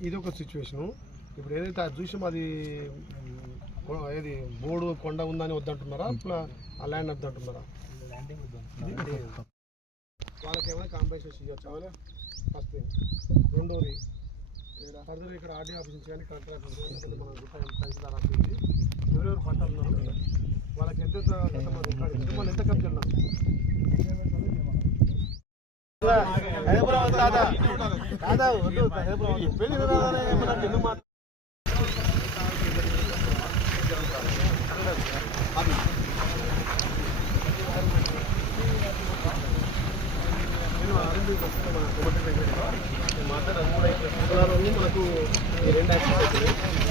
ఇది ఒక సిచ్యువేషను ఇప్పుడు ఏదైతే అది చూసామో అది ఏది బోర్డు కొండ ఉందని వద్దంటున్నారా? ఆ ల్యాండ్ వద్దంటున్నారా? వాళ్ళకి ఏమైనా కాంపెన్సేషన్ ఇవ్వచ్చు ఫస్ట్ రెండోది ఫర్దర్ ఇక్కడ ఆర్డీ ఆఫీస్ నుంచి కానీ ఆఫీస్ నుంచి మన గుట్ట తహసీల్దార్ ఆఫీస్ నుంచి ఎవరెవరు పంటలు ఉన్నారు? వాళ్ళకి ఎంత వాళ్ళు ఎంత కబ్జా ఉన్నారు నేను అరవింద్ వస్తున్న మన కోమటి వెంకటేశ్వర. మనకు రెండు యాక్సెస్ అవుతున్నాయి.